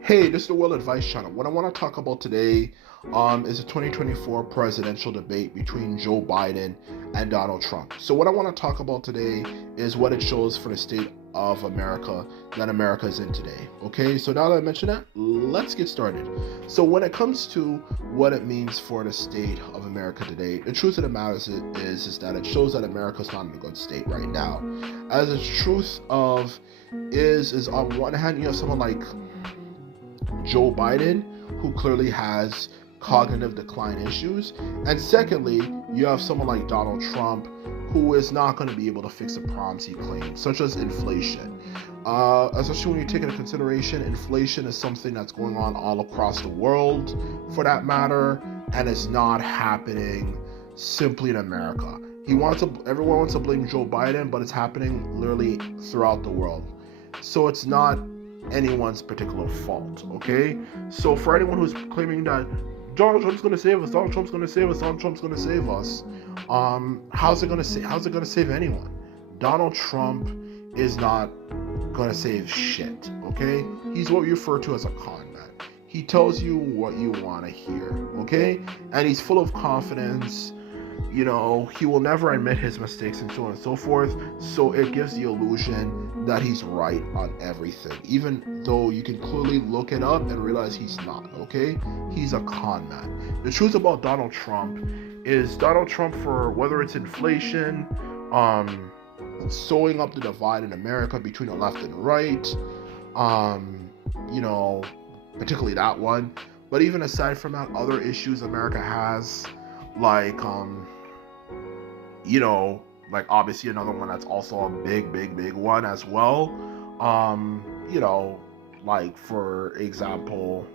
Hey, this is the World Advice Channel. What I want to talk about today is the 2024 presidential debate between Joe Biden and Donald Trump. So, what I want to talk about today is what it shows for the state of America that America is in today. Okay, so now that I mentioned that, let's get started. So, when it comes to what it means for the state of America today, the truth of the matter is that it shows that America is not in a good state right now. As the truth of is on one hand, you have someone like Joe Biden, who clearly has cognitive decline issues. And secondly, you have someone like Donald Trump, who is not going to be able to fix the problems he claims, such as inflation. Especially when you take into consideration, inflation is something that's going on all across the world, for that matter, and it's not happening simply in America. Everyone wants to blame Joe Biden, but it's happening literally throughout the world. So it's not anyone's particular fault, okay? So for anyone who's claiming that Donald Trump's gonna save us, Donald Trump's gonna save us, Donald Trump's gonna save us, how's it gonna save anyone? Donald Trump is not gonna save shit, okay? He's what we refer to as a con man. He tells you what you wanna hear, okay? And he's full of confidence. You know, he will never admit his mistakes and so on and so forth. So it gives the illusion that he's right on everything, even though you can clearly look it up and realize he's not, okay? He's a con man. The truth about Donald Trump is Donald Trump, for whether it's inflation, sewing up the divide in America between the left and right, you know, particularly that one. But even aside from that, other issues America has, like like obviously another one that's also a big one as well, like for example,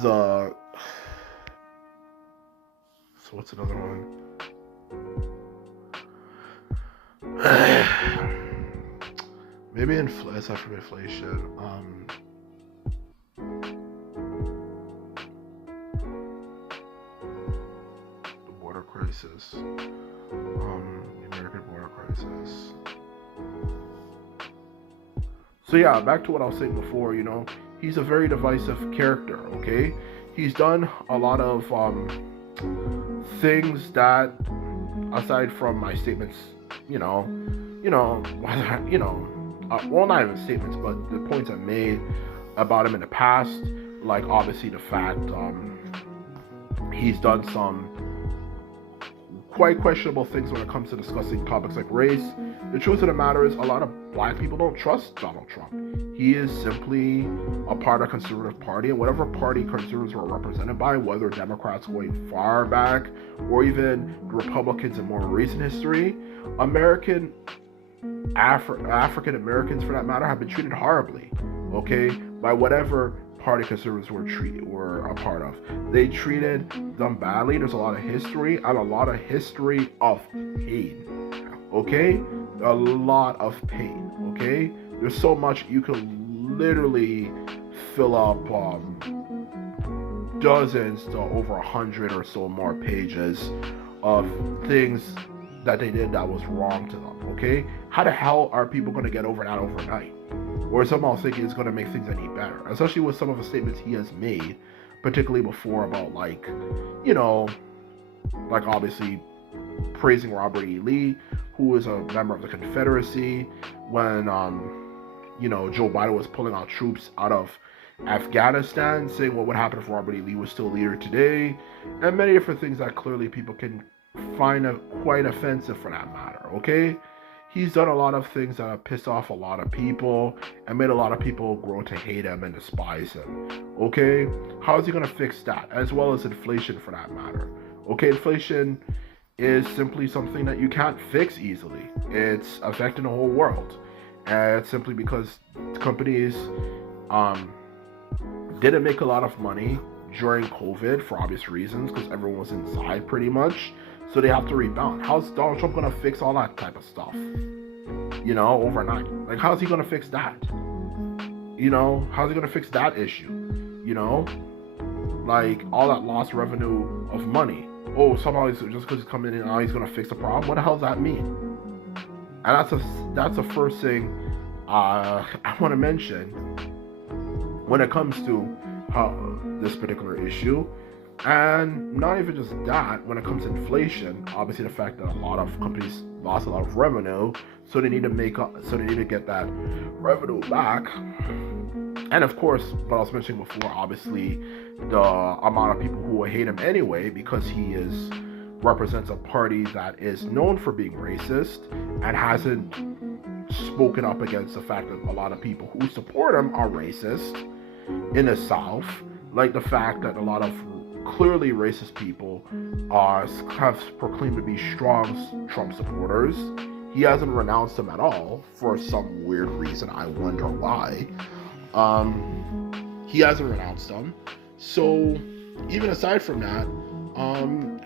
the so what's another one? Maybe aside from inflation, crisis, the American border crisis. So yeah, back to what I was saying before, he's a very divisive character, okay? He's done a lot of things that, aside from my statements, well, not even statements, but the points I've made about him in the past, like obviously the fact he's done some quite questionable things when it comes to discussing topics like race. The truth of the matter is a lot of black people don't trust Donald Trump. He is simply a part of the conservative party, and whatever party conservatives were represented by, whether Democrats going far back or even Republicans in more recent history, African Americans for that matter have been treated horribly, okay, by whatever party conservatives were a part of. They treated them badly. There's a lot of history and a lot of history of pain, okay? A lot of pain, okay? There's so much you can literally fill up dozens to over 100 or so more pages of things that they did that was wrong to them, okay? How the hell are people going to get over that overnight? Or somehow thinking it's going to make things any better, especially with some of the statements he has made, particularly before about like obviously praising Robert E. Lee, who is a member of the Confederacy, when Joe Biden was pulling out troops out of Afghanistan, saying what would happen if Robert E. Lee was still leader today, and many different things that clearly people can find quite offensive for that matter, okay? He's done a lot of things that have pissed off a lot of people and made a lot of people grow to hate him and despise him. Okay? How is he going to fix that? As well as inflation for that matter. Okay, inflation is simply something that you can't fix easily. It's affecting the whole world. And it's simply because companies didn't make a lot of money during COVID for obvious reasons, because everyone was inside pretty much. So they have to rebound. How's Donald Trump going to fix all that type of stuff? Overnight. Like, how's he going to fix that? How's he going to fix that issue? Like, all that lost revenue of money. Oh, somehow just because he's coming in, now he's going to fix the problem? What the hell does that mean? And that's the first thing I want to mention. when it comes to this particular issue. And not even just that, when it comes to inflation, obviously the fact that a lot of companies lost a lot of revenue, so they need to get that revenue back. And of course, what I was mentioning before, obviously the amount of people who will hate him anyway, because he represents a party that is known for being racist and hasn't spoken up against the fact that a lot of people who support him are racist in the South, like the fact that a lot of clearly racist people have proclaimed to be strong Trump supporters. He hasn't renounced them at all for some weird reason. I wonder why. He hasn't renounced them. So even aside from that,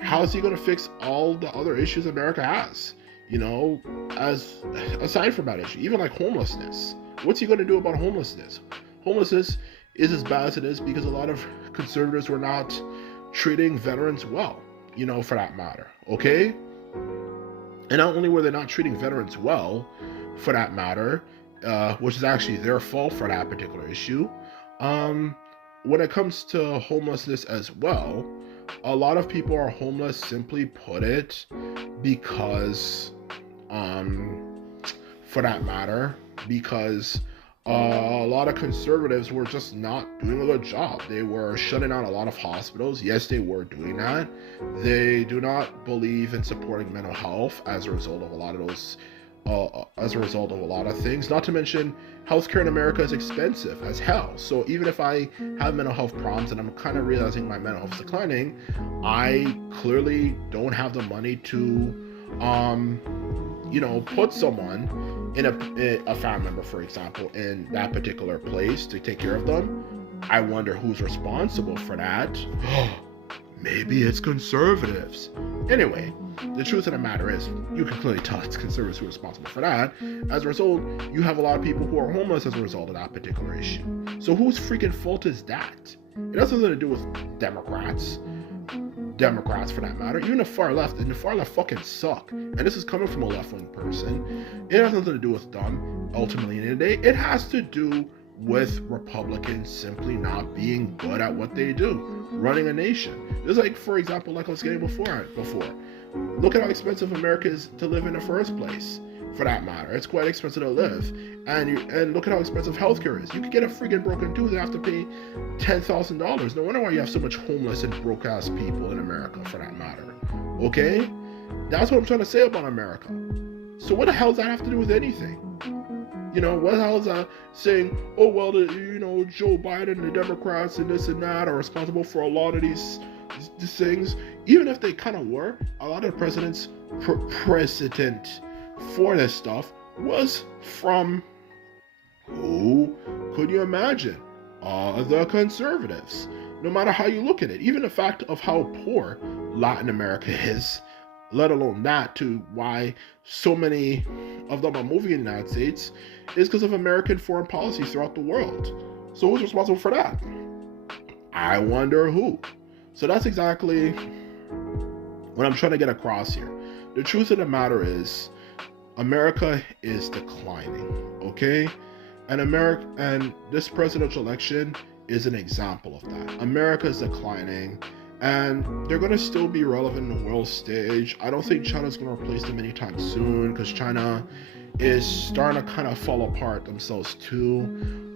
how is he going to fix all the other issues America has? You know, as aside from that issue, even like homelessness. What's he going to do about homelessness? Homelessness is as bad as it is because a lot of conservatives were not treating veterans well, you know, for that matter, okay? And not only were they not treating veterans well, for that matter, which is actually their fault for that particular issue, when it comes to homelessness as well, a lot of people are homeless, simply put it, because, for that matter, because a lot of conservatives were just not doing a good job. They were shutting down a lot of hospitals. Yes, they were doing that. They do not believe in supporting mental health as a result of a lot of those, as a result of a lot of things. Not to mention, healthcare in America is expensive as hell. So even if I have mental health problems and I'm kind of realizing my mental health is declining, I clearly don't have the money to, you know, put someone in a family member, for example, in that particular place to take care of them. I wonder who's responsible for that. Maybe it's conservatives. Anyway, the truth of the matter is, you can clearly tell it's conservatives who are responsible for that. As a result, you have a lot of people who are homeless as a result of that particular issue. So whose freaking fault is that? It has nothing to do with Democrats for that matter, even the far left, and the far left fucking suck. And this is coming from a left-wing person. It has nothing to do with them, ultimately, in the day. It has to do with Republicans simply not being good at what they do, running a nation. Just like, for example, like I was getting before. Look at how expensive America is to live in the first place. For that matter, it's quite expensive to live, and look at how expensive healthcare is. You could get a freaking broken tooth and have to pay $10,000. No wonder why you have so much homeless and broke ass people in America, for that matter. Okay, that's what I'm trying to say about America. So what the hell does that have to do with anything? You know, what the hell is that saying? Oh well, Joe Biden and the Democrats and this and that are responsible for a lot of these things. Even if they kind of were, a lot of the president's precedent for this stuff was from, who could you imagine? The conservatives. No matter how you look at it, even the fact of how poor Latin America is, let alone that, to why so many of them are moving in the United States, is because of American foreign policy throughout the world. So who's responsible for that? I wonder who. So that's exactly what I'm trying to get across here. The truth of the matter is, America is declining, okay? And this presidential election is an example of that. America is declining, and they're going to still be relevant in the world stage. I don't think China's going to replace them anytime soon, because China is starting to kind of fall apart themselves too.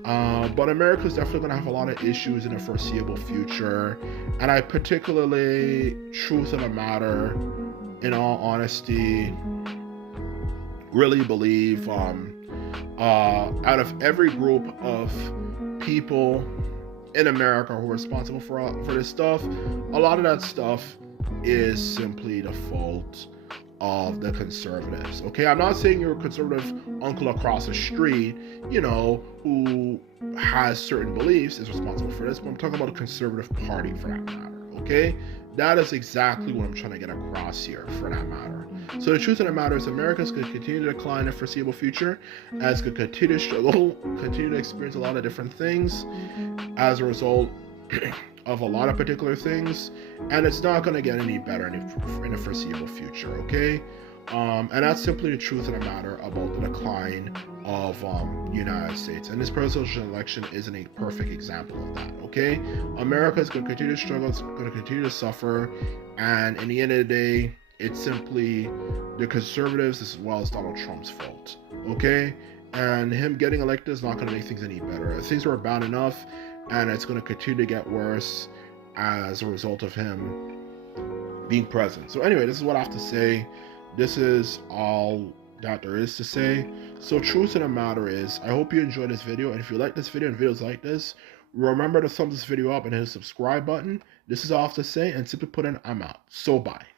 But America's definitely going to have a lot of issues in the foreseeable future. And I particularly, truth of the matter, in all honesty, really believe out of every group of people in America who are responsible for this stuff, a lot of that stuff is simply the fault of the conservatives. Okay, I'm not saying you're a conservative uncle across the street, who has certain beliefs is responsible for this, but I'm talking about a conservative party for that matter. Okay, that is exactly what I'm trying to get across here for that matter. So the truth of the matter is, America's going to continue to decline in the foreseeable future, as going to continue to struggle, continue to experience a lot of different things as a result of a lot of particular things, and it's not going to get any better in the foreseeable future, okay? And that's simply the truth of the matter about the decline of United States. And this presidential election isn't a perfect example of that. Okay, America is going to continue to struggle. It's going to continue to suffer, and in the end of the day, it's simply the conservatives as well as Donald Trump's fault. Okay, and him getting elected is not going to make things any better. Things were bad enough, and it's going to continue to get worse as a result of him being president. So anyway, this is what I have to say. This is all that there is to say. So truth of the matter is, I hope you enjoyed this video, and if you like this video and videos like this, remember to thumbs this video up and hit the subscribe button. This is all I have to say, and simply put in, I'm out. So bye.